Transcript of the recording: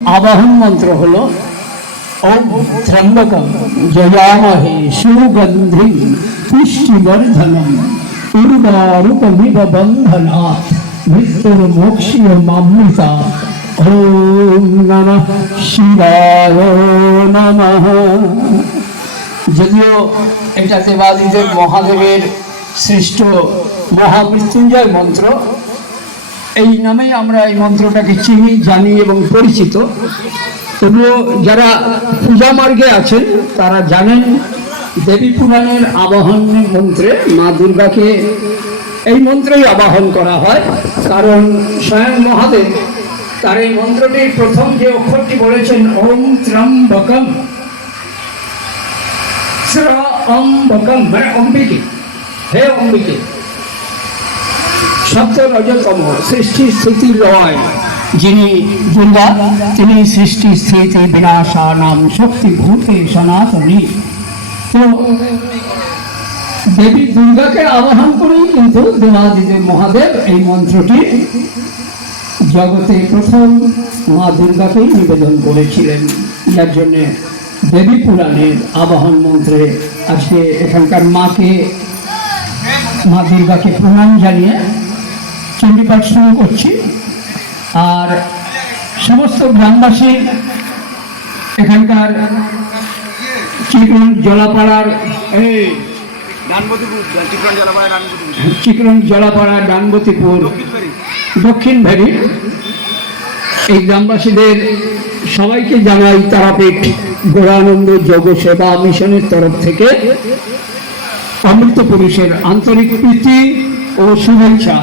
आवाहन मंत्र हलो ओम त्र्यंबकम जयामहे सुगंधिं पुष्टिवर्धनम उर्वारुकमिव बंधनात् मृत्युर्मोक्षयमामृता। ओम नमः शिवाय नमः। যদিও এটা দেবাদিদেব মহাদেবের শ্রেষ্ঠ মহামৃত্যুঞ্জয় মন্ত্র, এই নামে আমরা এই মন্ত্রটাকে চিনি, জানি এবং পরিচিত। তবুও যারা পূজা মার্গে আছেন তারা জানেন দেবী পুরাণের আবাহন মন্ত্রে মা দুর্গাকে এই মন্ত্রেই আবাহন করা হয়, কারণ স্বয়ং মহাদেব তার এই মন্ত্রটির প্রথম যে অক্ষরটি বলেছেন ওম ত্র্যম্বকম, ত্র্যম্বকম মানে অম্বিকে, হে অম্বিকে সত্য রজতম সৃষ্টি স্থিতি লয় যিনি দুর্গা, তিনি সৃষ্টি স্থিতি বিনাশা নাম শক্তিভূতে সনাতনী। তো দেবী দুর্গাকে আবাহন করেই কিন্তু দেবাদিদেব মহাদেব এই মন্ত্রটি জগতে প্রথম মা দুর্গাকেই নিবেদন করেছিলেন, যার জন্যে দেবী পুরাণের আবাহন মন্ত্রে আজকে এখানকার মাকে, মা দুর্গাকে প্রণাম জানিয়ে চণ্ডীপাঠ শুরু করছি। আর সমস্ত গ্রামবাসী এখানকার চিকরণ জলাপাড়ার ডানবতীপুর দক্ষিণ ভেরি এই গ্রামবাসীদের সবাইকে জানাই তারাপীঠ গৌরানন্দ যোগ সেবা মিশনের তরফ থেকে অমৃত পুরুষের আন্তরিক প্রীতি ও শুভেচ্ছা।